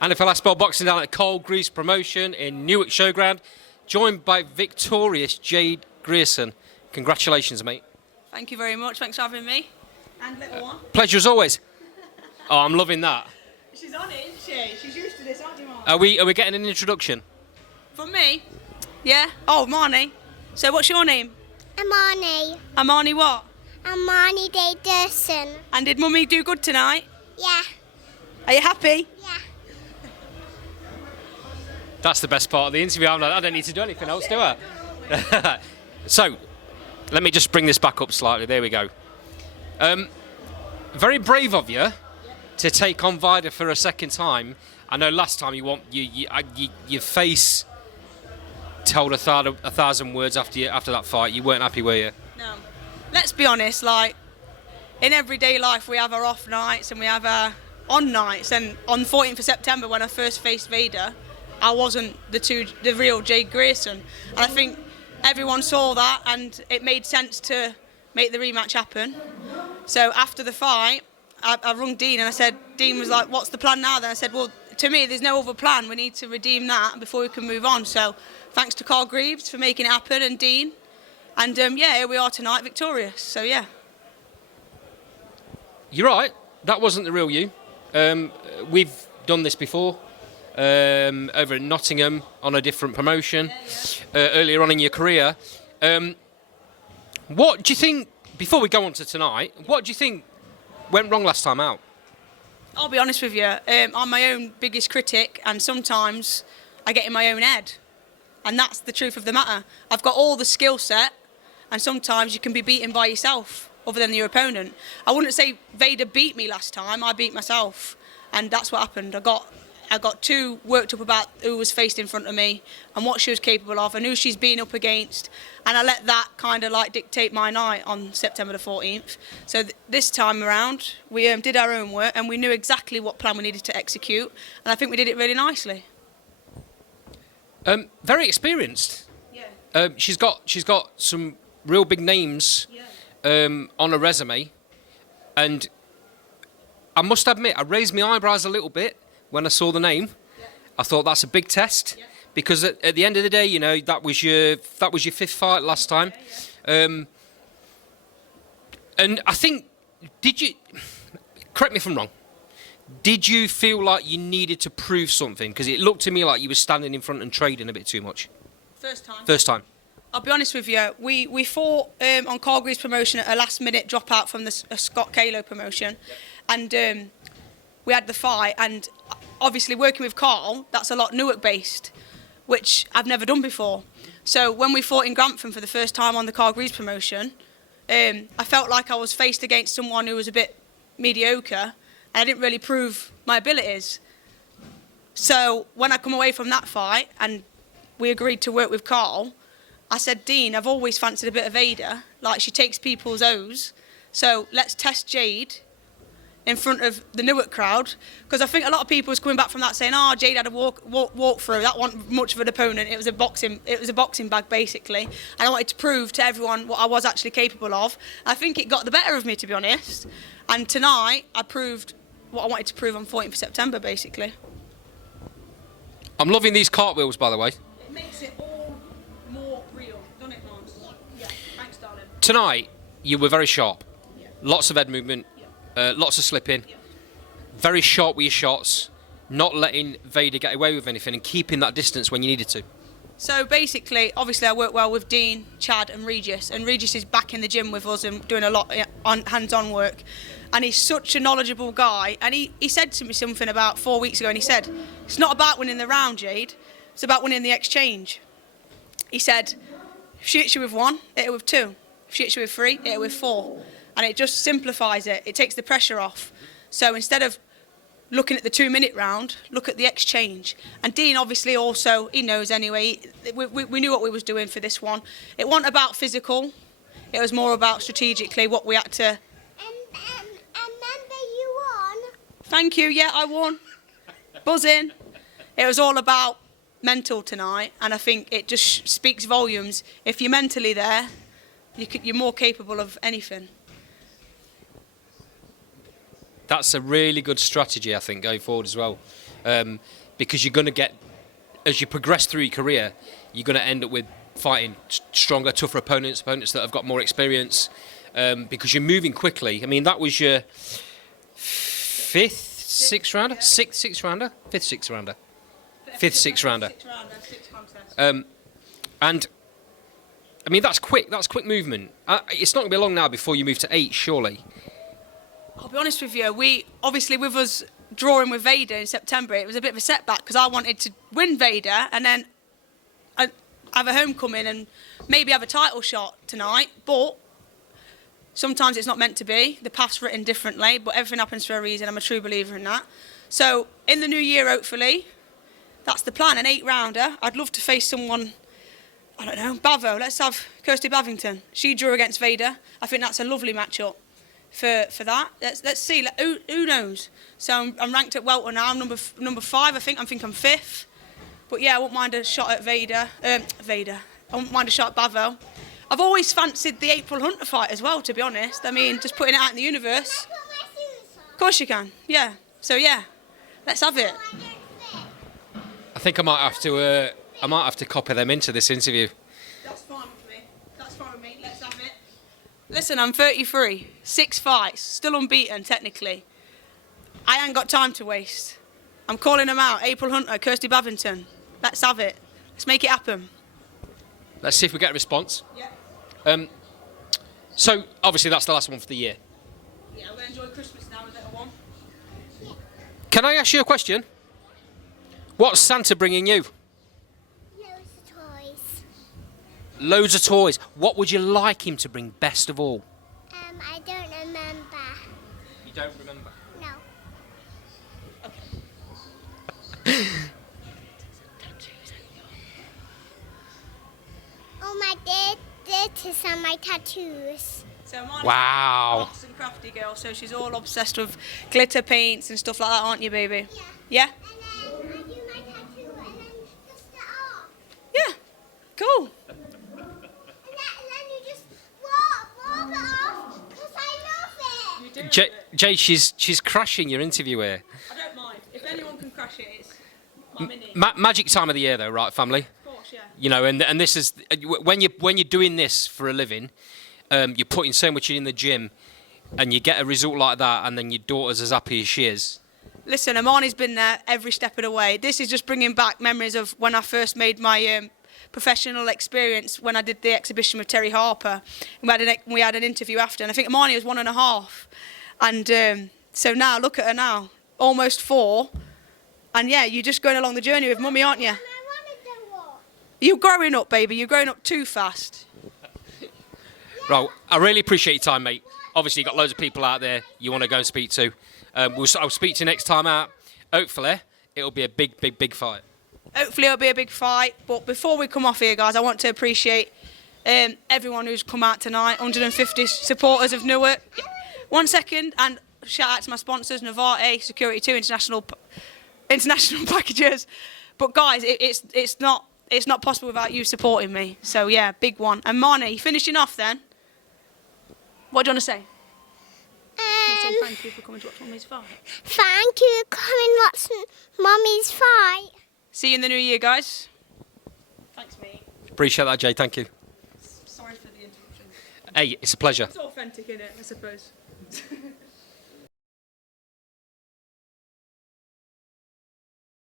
NFL Spell Boxing down at Cold Grease Promotion in Newark Showground, joined by victorious Jade Grierson. Congratulations, mate. Thank you very much. Thanks for having me. And little one. Pleasure as always. Oh, I'm loving that. She's on it, isn't she? She's used to this, aren't you, Mark? Are we getting an introduction? From me? Yeah. Oh, Marnie. So what's your name? Amani. Amani what? Amani Grierson. And did Mummy do good tonight? Yeah. Are you happy? Yeah. That's the best part of the interview. I don't need to do anything else, do I? So, let me just bring this back up slightly. There we go. Very brave of you to take on Vida for a second time. I know last time your face told a thousand words after that fight. You weren't happy, were you? No. Let's be honest. Like in everyday life, we have our off nights and we have our on nights. And on 14th of September, when I first faced Vader, I wasn't the real Jade Grierson. And I think everyone saw that, and it made sense to make the rematch happen. So after the fight, I rung Dean and I said, Dean was like, what's the plan now? Then I said, well, to me, there's no other plan. We need to redeem that before we can move on. So thanks to Carl Greaves for making it happen, and Dean. And yeah, here we are tonight, victorious. So yeah. You're right. That wasn't the real you. We've done this before. Over in Nottingham on a different promotion earlier on in your career. What do you think, before we go on to tonight, what do you think went wrong last time out? I'll be honest with you, I'm my own biggest critic, and sometimes I get in my own head. And that's the truth of the matter. I've got all the skill set, and sometimes you can be beaten by yourself other than your opponent. I wouldn't say Vader beat me last time, I beat myself. And that's what happened. I got too worked up about who was faced in front of me and what she was capable of and who she's been up against, and I let that kind of like dictate my night on September the 14th. So this time around, we did our own work and we knew exactly what plan we needed to execute, and I think we did it really nicely. Very experienced. Yeah. She's got some real big names on her resume, and I must admit, I raised my eyebrows a little bit when I saw the name. I thought that's a big test, because at the end of the day, you know, that was your fifth fight last time. And I think, correct me if I'm wrong, did you feel like you needed to prove something? Because it looked to me like you were standing in front and trading a bit too much. First time. I'll be honest with you, we fought on Carl Greaves promotion at a last minute dropout from the Scott Kalo promotion, and we had the fight, and obviously working with Carl, that's a lot Newark based, which I've never done before. So when we fought in Grantham for the first time on the Carl Greaves promotion, I felt like I was faced against someone who was a bit mediocre, and I didn't really prove my abilities. So when I come away from that fight and we agreed to work with Carl, I said, Dean, I've always fancied a bit of Ada, like she takes people's O's, so let's test Jade in front of the Newark crowd, because I think a lot of people was coming back from that saying, oh, Jade had a walk through, that wasn't much of an opponent, it was a boxing bag basically, and I wanted to prove to everyone what I was actually capable of. I think it got the better of me, to be honest, and tonight I proved what I wanted to prove on 14th of September basically. I'm loving these cartwheels, by the way. It makes it all more real, doesn't it, Mons? Yeah, thanks, darling. Tonight, you were very sharp. Yeah. Lots of head movement. Lots of slipping, very sharp with your shots, not letting Vader get away with anything and keeping that distance when you needed to. So basically, obviously I work well with Dean, Chad and Regis is back in the gym with us and doing a lot on hands-on work, and he's such a knowledgeable guy, and he said to me something about 4 weeks ago, and he said, it's not about winning the round, Jade, it's about winning the exchange. He said, if she hits you with one, hit her with two. If she hits you with three, hit her with four. And it just simplifies it. It takes the pressure off. So instead of looking at the 2-minute round, look at the exchange. And Dean obviously also, he knows anyway, we knew what we was doing for this one. It wasn't about physical. It was more about strategically what we had to... And remember you won. Thank you, yeah, I won. Buzzing. It was all about mental tonight, and I think it just speaks volumes. If you're mentally there, you're more capable of anything. That's a really good strategy, I think, going forward as well. because you're going to get, as you progress through your career, you're going to end up with fighting stronger, tougher opponents that have got more experience, because you're moving quickly. I mean, that was your fifth six rounder. And I mean, that's quick. That's quick movement. It's not going to be long now before you move to 8, surely. I'll be honest with you. We obviously, with us drawing with Vader in September, it was a bit of a setback because I wanted to win Vader and then have a homecoming and maybe have a title shot tonight. But sometimes it's not meant to be. The path's written differently, but everything happens for a reason. I'm a true believer in that. So in the new year, hopefully, that's the plan. An 8-rounder. I'd love to face someone. I don't know, Bavo. Let's have Kirsty Bavington. She drew against Vader. I think that's a lovely matchup for that. Let's see. Who knows? So I'm ranked at welter now. I'm number 5. I think I'm 5th. But yeah, I won't mind a shot at Vader. I won't mind a shot at Bavo. I've always fancied the April Hunter fight as well, to be honest. I mean, just putting it out in the universe. Of course you can. Yeah. So yeah, let's have it. I think I might have to copy them into this interview. That's fine with me. Let's have it. Listen, I'm 33, 6 fights, still unbeaten technically. I ain't got time to waste. I'm calling them out. April Hunter, Kirsty Bavington. Let's have it. Let's make it happen. Let's see if we get a response. Yeah. So obviously that's the last one for the year. Yeah, we're gonna enjoy Christmas now with a little one. Can I ask you a question? What's Santa bringing you? Loads of toys. Loads of toys. What would you like him to bring best of all? I don't remember. You don't remember? No. Oh, my dad is on my tattoos. So mine's Wow. arts and crafty girl, so she's all obsessed with glitter paints and stuff like that, aren't you, baby? Yeah. Yeah? And then I do my tattoo and then just it off. Yeah. Cool. And then you just walk it off because I love it. You do. Jade, she's crashing your interview here. I don't mind. If anyone can crash it, it's my mini. Magic time of the year, though, right, family? Of course, yeah. You know, and this is when you're doing this for a living, you're putting so much in the gym, and you get a result like that, and then your daughter's as happy as she is. Listen, Amani's been there every step of the way. This is just bringing back memories of when I first made my professional experience when I did the exhibition with Terry Harper. And we had an interview after, and I think Amani was 1.5. And so now, look at her now, almost 4. And yeah, you're just going along the journey with Mummy, aren't you? And I wanted to walk. You're growing up, baby. You're growing up too fast. Right, I really appreciate your time, mate. Obviously, you've got loads of people out there you want to go and speak to. I'll speak to you next time out. Hopefully, it'll be a big fight. Hopefully it'll be a big fight. But before we come off here, guys, I want to appreciate everyone who's come out tonight. 150 supporters of Newark. 1 second, and shout out to my sponsors, Novate, Security 2, International Packages. But guys, it's not possible without you supporting me. So yeah, big one. And Marnie, you finishing off then? What do you want to say? Say thank you for coming to watch Mummy's fight. Thank you for coming watch Mummy's fight. See you in the new year, guys. Thanks, mate. Appreciate that, Jay. Thank you. Sorry for the interruption. Hey, it's a pleasure. It's authentic, isn't it? I suppose.